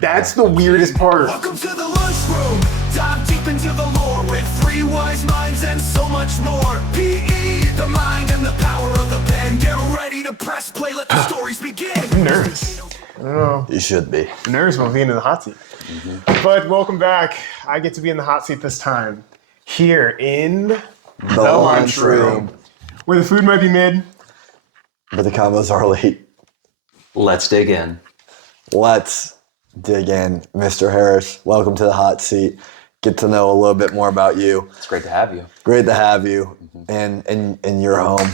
That's the weirdest part. Welcome to the Lunchroom. Dive deep into the lore with three wise minds and so much more. PE, the mind and the power of the pen. Get ready to press play, let the stories begin. I'm nervous. I don't know. You should be. I'm nervous about being in the hot seat. But welcome back. I get to be in the hot seat this time. Here in the Lunchroom. Where the food might be mid. But the combos are late. Let's dig in. Let's dig in. Mr. Harris, welcome to the hot seat. Get to know a little bit more about you. It's great to have you. Great to have you in your home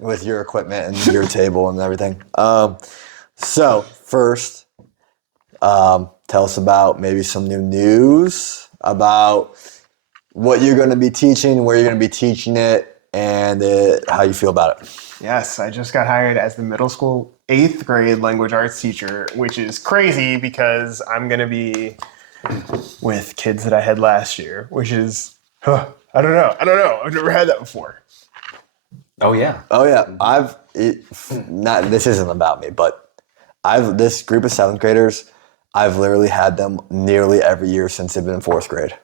with your equipment and your table and everything. So first, tell us about maybe some new news about what you're going to be teaching, where you're going to be teaching it, and how you feel about it. Yes, I just got hired as the middle school 8th grade language arts teacher, which is crazy because I'm going to be with kids that I had last year, which is, I don't know. I've never had that before. Oh, yeah. Oh yeah, this isn't about me, but this group of 7th graders, I've literally had them nearly every year since they've been in 4th grade.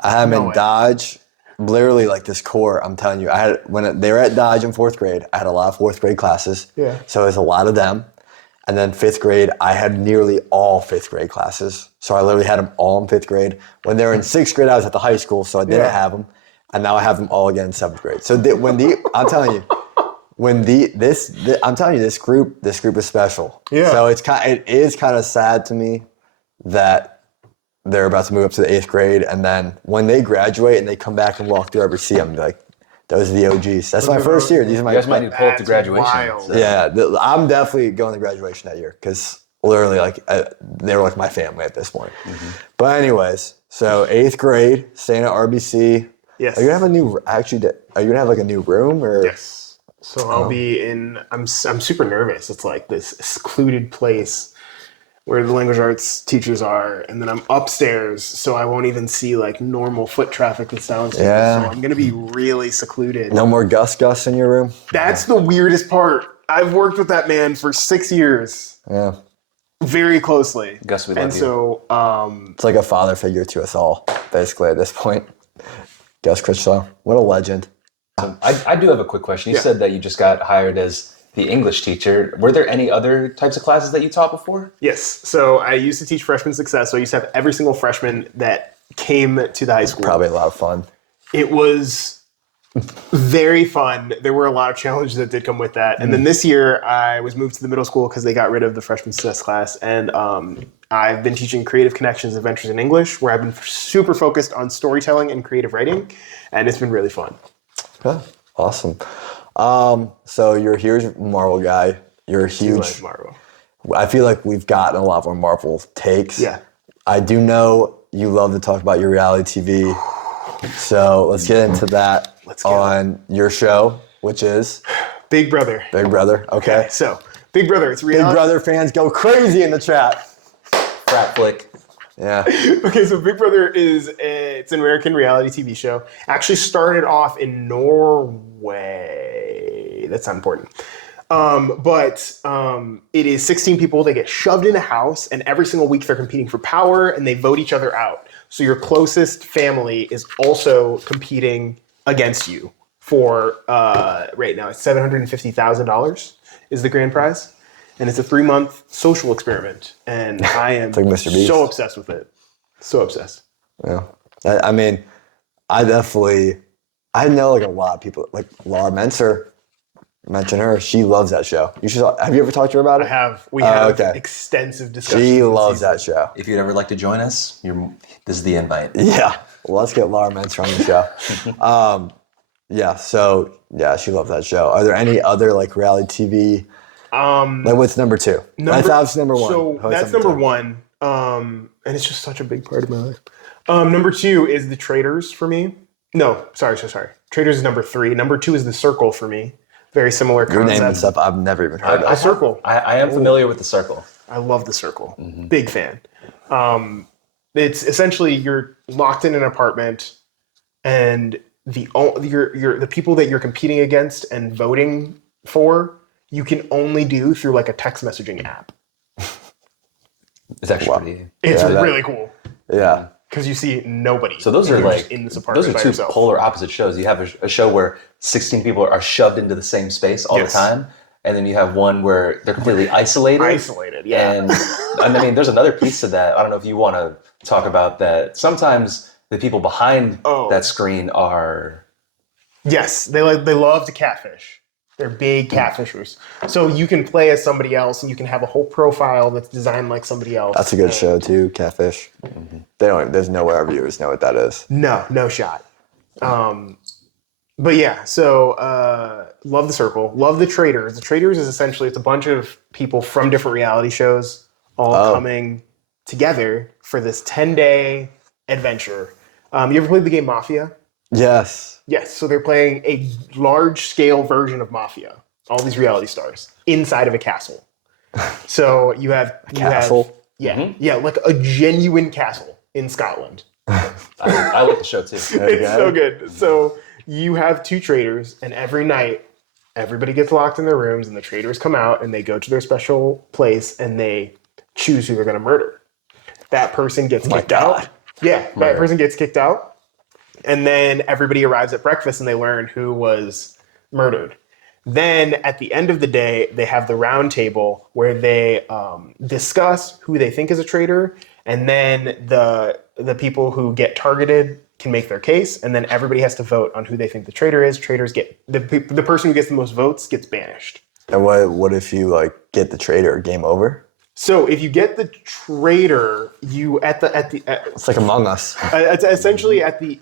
I had them in Dodge, literally like this core. I'm telling you, when they were at Dodge in 4th grade, I had a lot of 4th grade classes. Yeah. So it was a lot of them. And then 5th grade, I had nearly all 5th grade classes. So I literally had them all in 5th grade. When they were in 6th grade, I was at the high school, so I didn't have them. And now I have them all again in 7th grade. So I'm telling you, I'm telling you, this group is special. Yeah. So it is kind of sad to me that they're about to move up to the 8th grade, and then when they graduate and they come back and walk through every see, I'm like, those are the OGs. That's my first year. These are my. You guys might need to pull up to graduation. Wild. So. Yeah, I'm definitely going to graduation that year because literally, they were like my family at this point. Mm-hmm. But anyways, so 8th grade, staying at RBC. Yes. Are you gonna have are you gonna have like a new room or? Yes. So I'll be in. I'm super nervous. It's like this secluded place where the language arts teachers are, and then I'm upstairs, so I won't even see like normal foot traffic that's downstairs. Yeah. So I'm gonna be really secluded. No more Gus in your room. That's the weirdest part. I've worked with that man for 6 years. Yeah. Very closely. Gus, we love and you. so It's like a father figure to us all, basically at this point. Gus Critchlow, what a legend. I do have a quick question. You said that you just got hired as the English teacher. Were there any other types of classes that you taught before? yes. So I used to teach freshman success. So I used to have every single freshman that came to the high school. Probably a lot of fun. It was very fun. There were a lot of challenges that did come with that. And then this year I was moved to the middle school because they got rid of the freshman success class. And I've been teaching creative connections adventures in English, where I've been super focused on storytelling and creative writing. And it's been really fun. Yeah, awesome. So you're a huge Marvel guy. You're a huge. Like Marvel. I feel like we've gotten a lot more Marvel takes. Yeah. I do know you love to talk about your reality TV. So let's get into that on your show, which is Big Brother. Big Brother. Okay. So Big Brother, it's Big reality. Brother fans go crazy in the chat. Frat flick. Yeah. Okay, so Big Brother it's an American reality TV show. Actually started off in Norway. That's not important. But it is 16 people. They get shoved in a house, and every single week they're competing for power, and they vote each other out. So your closest family is also competing against you for, right now, it's $750,000 is the grand prize. And it's a 3-month social experiment. And I am like Mr. Beast. so obsessed with it. So obsessed. Yeah. I mean, I know like a lot of people, like Laura Menser, mention her. She loves that show. Have you ever talked to her about it? I have. We have okay. extensive discussions. She loves that show. If you'd ever like to join us, this is the invite. Yeah. Well, let's get Laura Menser on the show. She loves that show. Are there any other like reality TV? Like what's number 2? That's number 1. So that's number 1. And it's just such a big part of my life. Number 2 is The Traitors for me. No, sorry. Traitors is number 3. Number 2 is The Circle for me. Very similar You're concept. naming stuff I've never even heard of. The Circle. I am familiar with The Circle. I love The Circle. Big fan. It's essentially you're locked in an apartment, and the people that you're competing against and voting for, you can only do through like a text messaging app. It's actually Wow. pretty. It's Yeah, really cool Yeah. because you see nobody. So those and are you're like just in this apartment those are by two yourself. polar opposite shows. You have a show where 16 people are shoved into the same space all Yes. the time, and then you have one where they're completely isolated. Isolated, yeah. And I mean, there's another piece to that. I don't know if you want to talk about that. Sometimes the people behind that screen are Yes, they love to catfish. They're big catfishers. So you can play as somebody else, and you can have a whole profile that's designed like somebody else. That's a good show too, Catfish. They don't. There's no way our viewers know what that is. No shot. But yeah, so love the circle, love the traders. The traders is essentially it's a bunch of people from different reality shows all coming together for this 10-day adventure. You ever played the game Mafia? Yes. Yes, so they're playing a large-scale version of Mafia. All these reality stars inside of a castle. So you have castle? Yeah, like a genuine castle in Scotland. I like the show too. It's so good. So you have two traders, and every night everybody gets locked in their rooms, and the traders come out and they go to their special place and they choose who they're going to murder. That person gets kicked out. Yeah, that person gets kicked out. And then everybody arrives at breakfast and they learn who was murdered. Then at the end of the day, they have the round table where they discuss who they think is a traitor. And then the people who get targeted can make their case. And then everybody has to vote on who they think the traitor is. Traitors get the person who gets the most votes gets banished. And what if you like get the traitor? Game over. So if you get the traitor, you It's like Among Us. essentially at the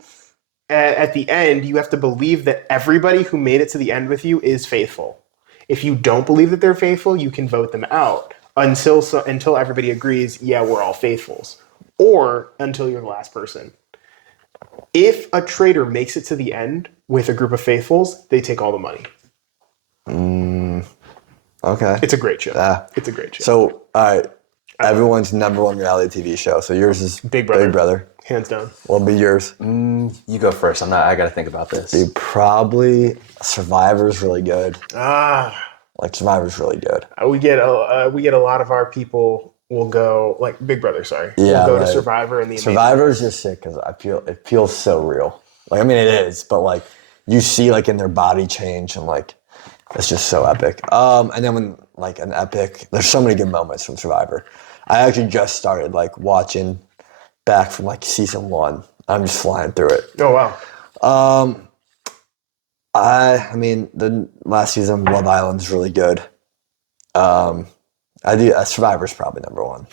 end, you have to believe that everybody who made it to the end with you is faithful. If you don't believe that they're faithful, you can vote them out until everybody agrees, yeah, we're all faithfuls, or until you're the last person. If a traitor makes it to the end with a group of faithfuls, they take all the money. Okay. It's a great show. Yeah. It's a great show. So, all right. Everyone's number one reality TV show. So yours is Big Brother. Big Brother. Hands down. What'll be yours? You go first. I got to think about this. Be probably Survivor's really good. Like Survivor's really good. We get a lot of our people will go like Big Brother. Sorry, Yeah, will go right. to Survivor and the Survivor's just sick because it feels so real. Like I mean it is, but like you see like in their body change and like it's just so epic. And then when like an epic, there's so many good moments from Survivor. I actually just started like watching back from like season 1. I'm just flying through it. Oh wow. I mean the last season Love Island's really good. Survivor's probably number 1.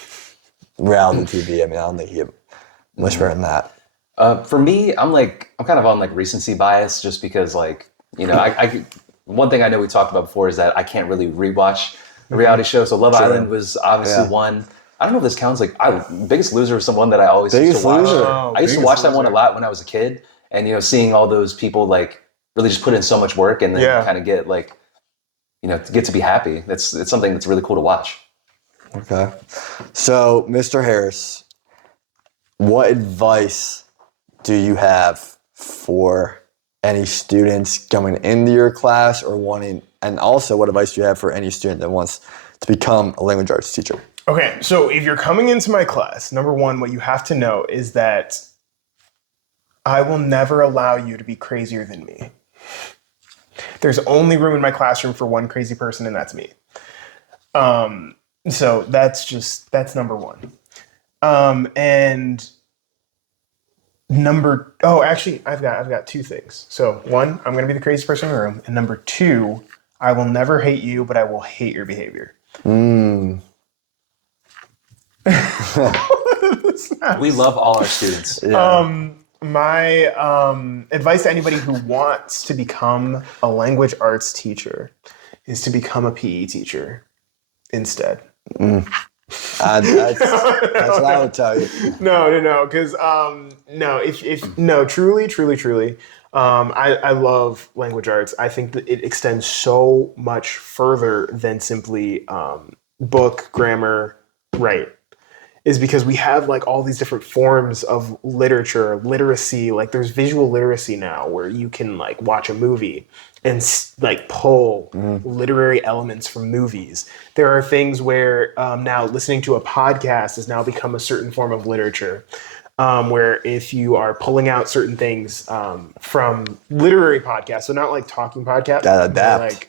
Reality TV. I mean I don't think you get much better than that. For me, I'm kind of on like recency bias just because like, you know, I one thing I know we talked about before is that I can't really rewatch a reality show. So Love Island was obviously one. I don't know if this counts. Like Biggest Loser was someone that I always used to watch. I used to watch that one a lot when I was a kid, and you know, seeing all those people like really just put in so much work and then kind of get like, you know, get to be happy. It's something that's really cool to watch. Okay. So, Mr. Harris, what advice do you have for any students going into your class or wanting, and also what advice do you have for any student that wants to become a language arts teacher? Okay, so if you're coming into my class, number one, what you have to know is that I will never allow you to be crazier than me. There's only room in my classroom for one crazy person, and that's me. So that's number one. And I've got two things. So one, I'm going to be the craziest person in the room. And number two, I will never hate you, but I will hate your behavior. We love all our students. My advice to anybody who wants to become a language arts teacher is to become a PE teacher instead. That's what I would tell you. No, because truly, I love language arts. I think that it extends so much further than simply book, grammar, right. is because we have like all these different forms of literacy. Like there's visual literacy now where you can like watch a movie and like pull literary elements from movies. There are things where now listening to a podcast has now become a certain form of literature. Where if you are pulling out certain things from literary podcasts, so not like talking podcasts, That adapt.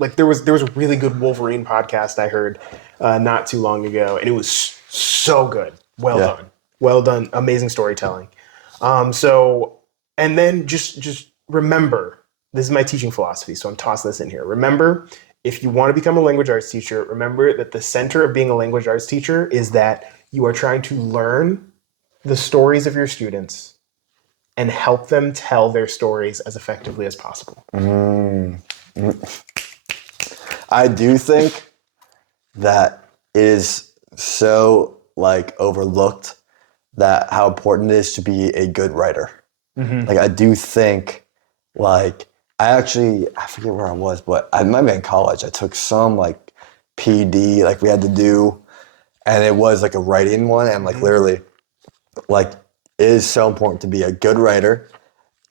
like there was a really good Wolverine podcast I heard not too long ago, and it was so good. Well done, amazing storytelling. And then just remember, this is my teaching philosophy, so I'm tossing this in here. Remember, if you want to become a language arts teacher, remember that the center of being a language arts teacher is that you are trying to learn the stories of your students and help them tell their stories as effectively as possible. I do think that is so like overlooked that how important it is to be a good writer. Like I do think like I forget where I was, but I might be in college. I took some like PD like we had to do, and it was like a writing one, and like literally like it is so important to be a good writer,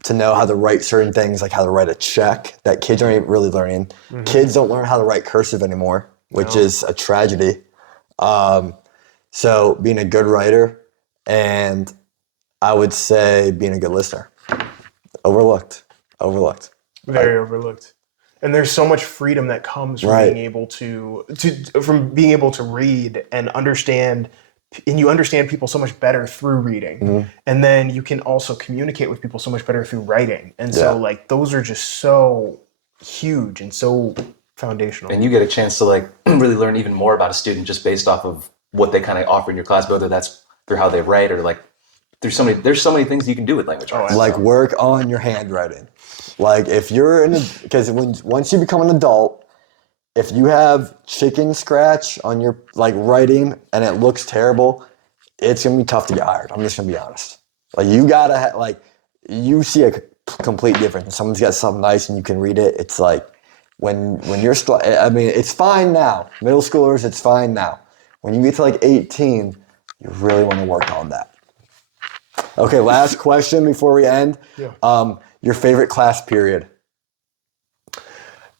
to know how to write certain things, like how to write a check that kids aren't really learning. Kids don't learn how to write cursive anymore, which is a tragedy. So being a good writer, and I would say being a good listener. Overlooked. Very overlooked. And there's so much freedom that comes from being able to read and understand, and you understand people so much better through reading. And then you can also communicate with people so much better through writing. And so like those are just so huge and so foundational. And you get a chance to like really learn even more about a student just based off of what they kind of offer in your class, whether that's through how they write or like there's so many things you can do with language arts. Like work on your handwriting. Like if you're because once you become an adult, if you have chicken scratch on your like writing and it looks terrible, it's gonna be tough to get hired. I'm just gonna be honest. Like you gotta like you see a complete difference. Someone's got something nice and you can read it. It's like when you're still. I mean, it's fine now. Middle schoolers, it's fine now. When you get to like 18, you really want to work on that. Okay, last question before we end. Your favorite class period?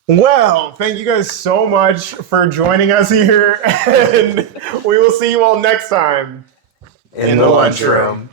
Well, thank you guys so much for joining us here, and we will see you all next time in the lunchroom.